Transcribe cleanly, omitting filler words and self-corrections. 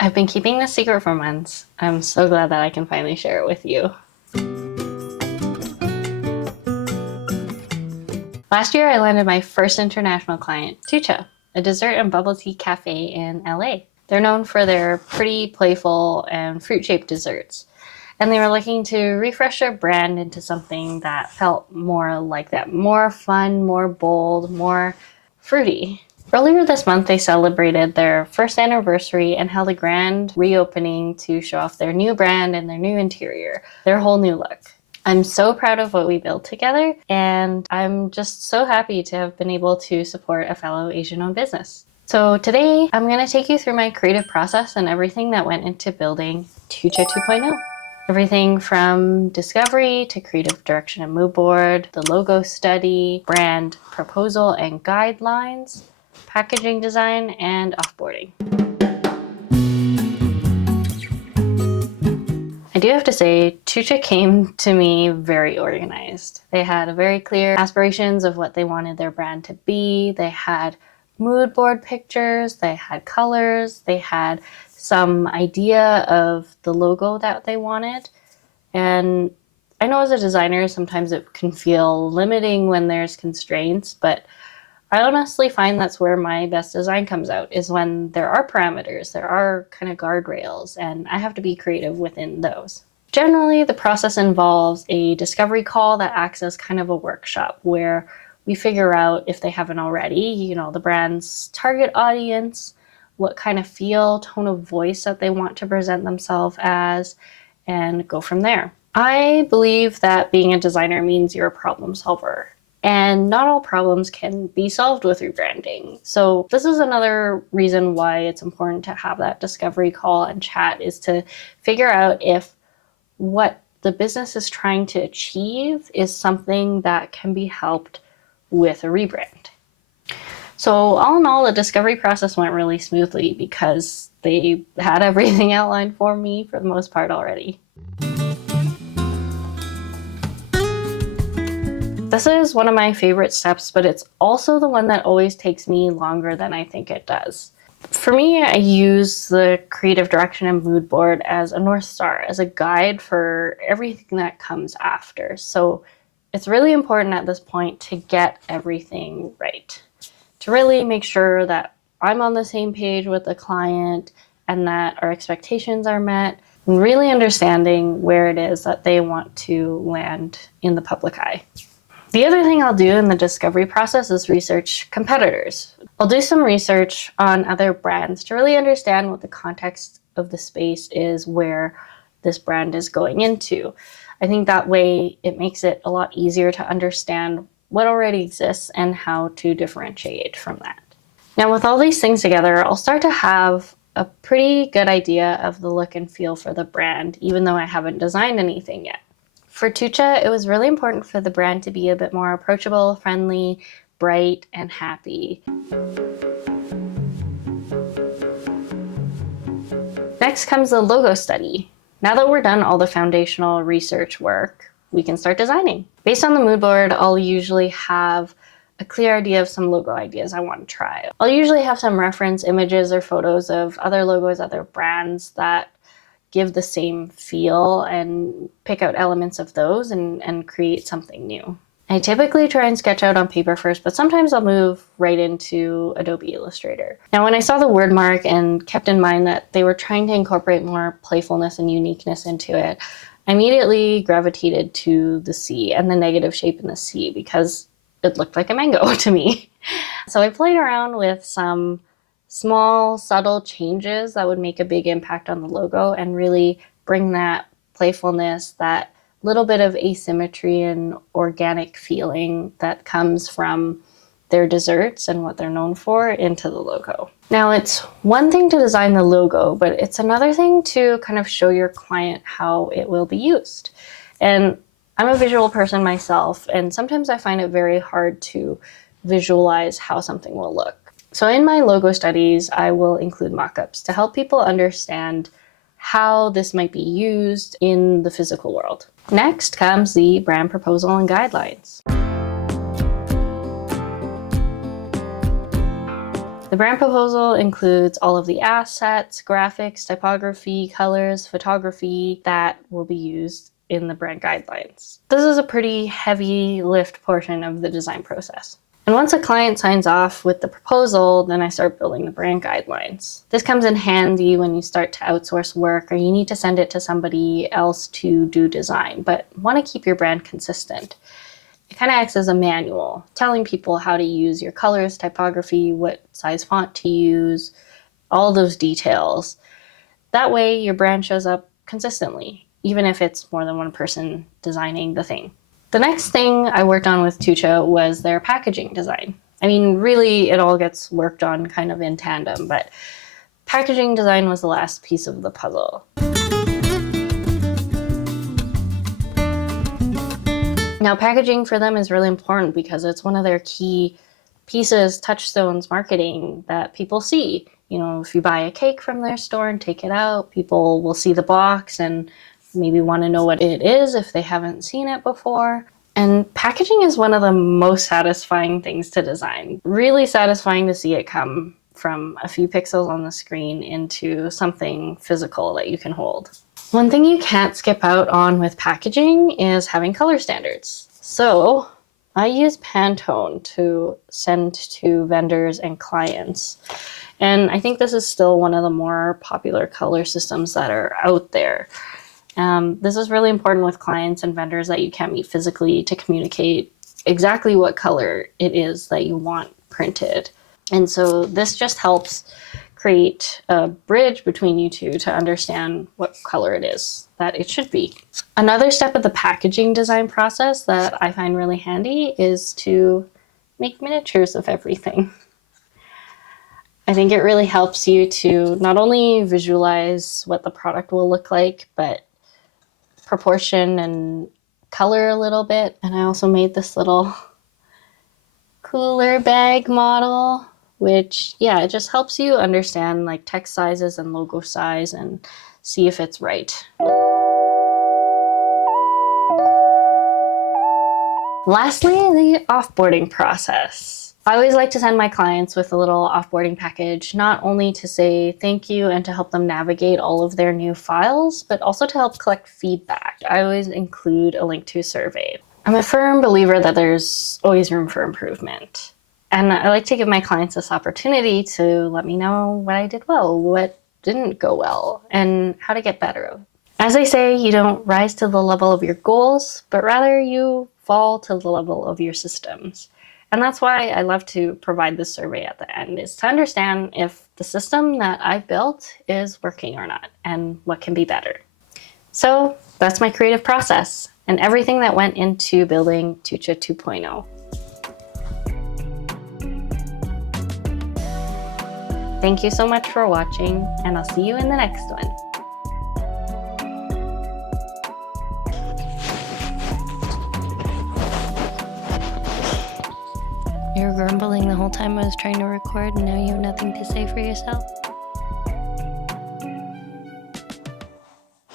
I've been keeping this secret for months. I'm so glad that I can finally share it with you. Last year, I landed my first international client, Tucha, a dessert and bubble tea cafe in LA. They're known for their pretty, playful, and fruit-shaped desserts. And they were looking to refresh their brand into something that felt more like that. More fun, more bold, more fruity. Earlier this month, they celebrated their first anniversary and held a grand reopening to show off their new brand and their new interior, their whole new look. I'm so proud of what we built together, and I'm just so happy to have been able to support a fellow Asian-owned business. So today, I'm going to take you through my creative process and everything that went into building Tucha 2.0. Everything from discovery to creative direction and mood board, the logo study, brand proposal and guidelines, packaging design, and offboarding. I do have to say, Tucha came to me very organized. They had a very clear aspirations of what they wanted their brand to be. They had mood board pictures, they had colors, they had some idea of the logo that they wanted. And I know as a designer, sometimes it can feel limiting when there's constraints, but I honestly find that's where my best design comes out, is when there are parameters, there are kind of guardrails, and I have to be creative within those. Generally, the process involves a discovery call that acts as kind of a workshop where we figure out, if they haven't already, the brand's target audience, what kind of feel, tone of voice that they want to present themselves as, and go from there. I believe that being a designer means you're a problem solver. And not all problems can be solved with rebranding. So this is another reason why it's important to have that discovery call and chat, is to figure out if what the business is trying to achieve is something that can be helped with a rebrand. So all in all, the discovery process went really smoothly because they had everything outlined for me for the most part already. This is one of my favorite steps, but it's also the one that always takes me longer than I think it does. For me, I use the creative direction and mood board as a North Star, as a guide for everything that comes after. So it's really important at this point to get everything right, to really make sure that I'm on the same page with the client and that our expectations are met, and really understanding where it is that they want to land in the public eye. The other thing I'll do in the discovery process is research competitors. I'll do some research on other brands to really understand what the context of the space is where this brand is going into. I think that way it makes it a lot easier to understand what already exists and how to differentiate from that. Now, with all these things together, I'll start to have a pretty good idea of the look and feel for the brand, even though I haven't designed anything yet. For Tucha, it was really important for the brand to be a bit more approachable, friendly, bright, and happy. Next comes the logo study. Now that we're done all the foundational research work, we can start designing. Based on the mood board, I'll usually have a clear idea of some logo ideas I want to try. I'll usually have some reference images or photos of other logos, other brands that give the same feel, and pick out elements of those and create something new. I typically try and sketch out on paper first, but sometimes I'll move right into Adobe Illustrator. Now, when I saw the word mark and kept in mind that they were trying to incorporate more playfulness and uniqueness into it, I immediately gravitated to the C and the negative shape in the C because it looked like a mango to me. So I played around with some small, subtle changes that would make a big impact on the logo and really bring that playfulness, that little bit of asymmetry and organic feeling that comes from their desserts and what they're known for into the logo. Now, it's one thing to design the logo, but it's another thing to kind of show your client how it will be used. And I'm a visual person myself, and sometimes I find it very hard to visualize how something will look. So in my logo studies, I will include mock-ups to help people understand how this might be used in the physical world. Next comes the brand proposal and guidelines. The brand proposal includes all of the assets, graphics, typography, colors, photography that will be used in the brand guidelines. This is a pretty heavy lift portion of the design process. And once a client signs off with the proposal, then I start building the brand guidelines. This comes in handy when you start to outsource work or you need to send it to somebody else to do design, but want to keep your brand consistent. It kind of acts as a manual, telling people how to use your colors, typography, what size font to use, all those details. That way your brand shows up consistently, even if it's more than one person designing the thing. The next thing I worked on with Tucha was their packaging design. I mean, really, it all gets worked on kind of in tandem, but packaging design was the last piece of the puzzle. Now, packaging for them is really important because it's one of their key pieces, touchstones, marketing that people see. You know, if you buy a cake from their store and take it out, people will see the box and maybe want to know what it is if they haven't seen it before. And packaging is one of the most satisfying things to design. Really satisfying to see it come from a few pixels on the screen into something physical that you can hold. One thing you can't skip out on with packaging is having color standards. So I use Pantone to send to vendors and clients. And I think this is still one of the more popular color systems that are out there. This is really important with clients and vendors that you can't meet physically to communicate exactly what color it is that you want printed. And so this just helps create a bridge between you two to understand what color it is that it should be. Another step of the packaging design process that I find really handy is to make miniatures of everything. I think it really helps you to not only visualize what the product will look like, but proportion and color a little bit. And I also made this little cooler bag model, which, yeah, it just helps you understand like text sizes and logo size and see if it's right. Lastly, the offboarding process. I always like to send my clients with a little offboarding package, not only to say thank you and to help them navigate all of their new files, but also to help collect feedback. I always include a link to a survey. I'm a firm believer that there's always room for improvement. And I like to give my clients this opportunity to let me know what I did well, what didn't go well, and how to get better. As I say, you don't rise to the level of your goals, but rather you fall to the level of your systems. And that's why I love to provide this survey at the end, is to understand if the system that I've built is working or not, and what can be better. So that's my creative process, and everything that went into building Tucha 2.0. Thank you so much for watching, and I'll see you in the next one. You were grumbling the whole time I was trying to record, and now you have nothing to say for yourself?